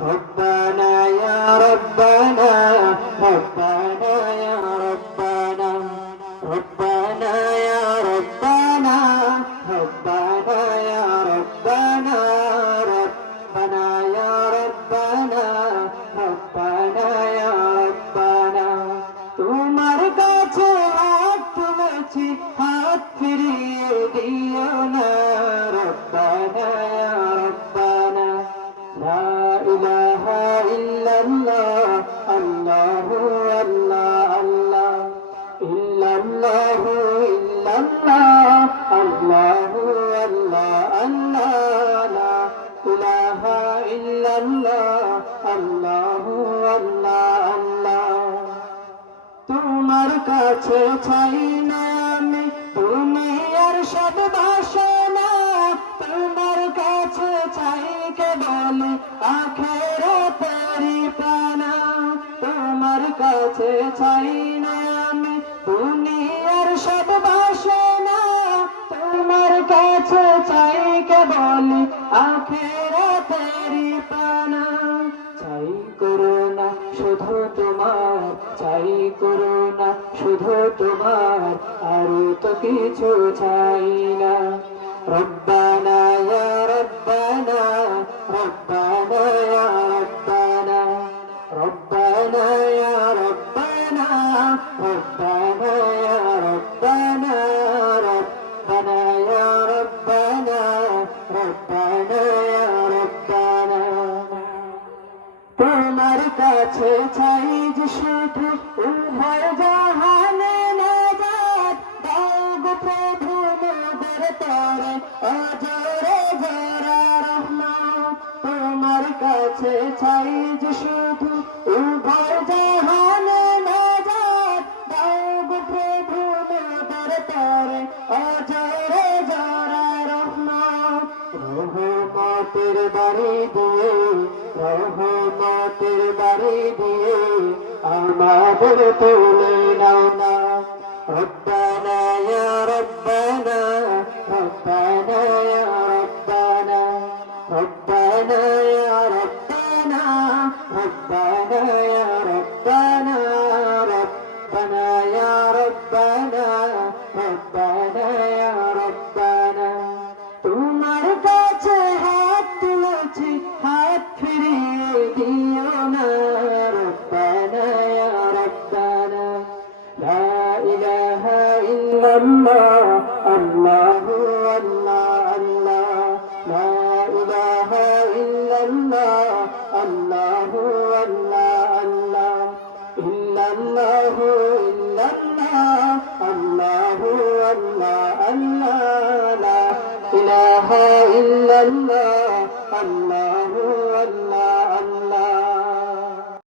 ربنا يا ربنا ربنا يا ربنا ربنا يا ربنا ربنا يا ربنا ربنا يا ربنا ربنا يا ربنا তোমার কাছে হাত তুলেছি হাত ফিরিয়ে দিও না ইল্লাল্লাহ আল্লাহু আল্লাহ আল্লাহ। তোমার কাছে চাই না আমি দুনিয়ার সব বাসনা তোমার কাছে চাই কেবল আখেরাতেরই পানা তোমার কাছে চাই না আমি দুনিয়ার কাছে চাই কেবল আখেরাতেরই পানা। চাই করুণা, শুধু তোমার। চাই করুণা, শুধু তোমার। আর তো কিছু চাই না। রব্বানা ইয়া রব্বানা রব্বানা ইয়া রব্বানা। রব্বানা ইয়া রব্বানা রব্বানা ইয়া রব্বানা। রব্বানা তোমার কাছে চাই যে শুধু উভয় জাহানে তোমার কাছে চাই যে শুধু উভয় জাহানে নাজাত। দাও প্রভু মোদের তরে, অজরে রহমতের বাড়ি দিয়ে রহমতের বাড়ি দিয়ে আমাদের তুলে নাও না। রব্বানা রব্বানা ইয়া রব্বানা। রব্বানা ইল্লাল্লাহ আল্লাহু, আল্লাহ আল্লাহ লা ইলাহা ইল্লাল্লাহ আল্লাহু আল্লাহ আল্লাহ ইল্লাল্লাহু ইল্লাল্লাহ আল্লাহু আল্লাহ আল্লাহ লা ইলাহা ইল্লাল্লাহ আল্লাহু, আল্লাহ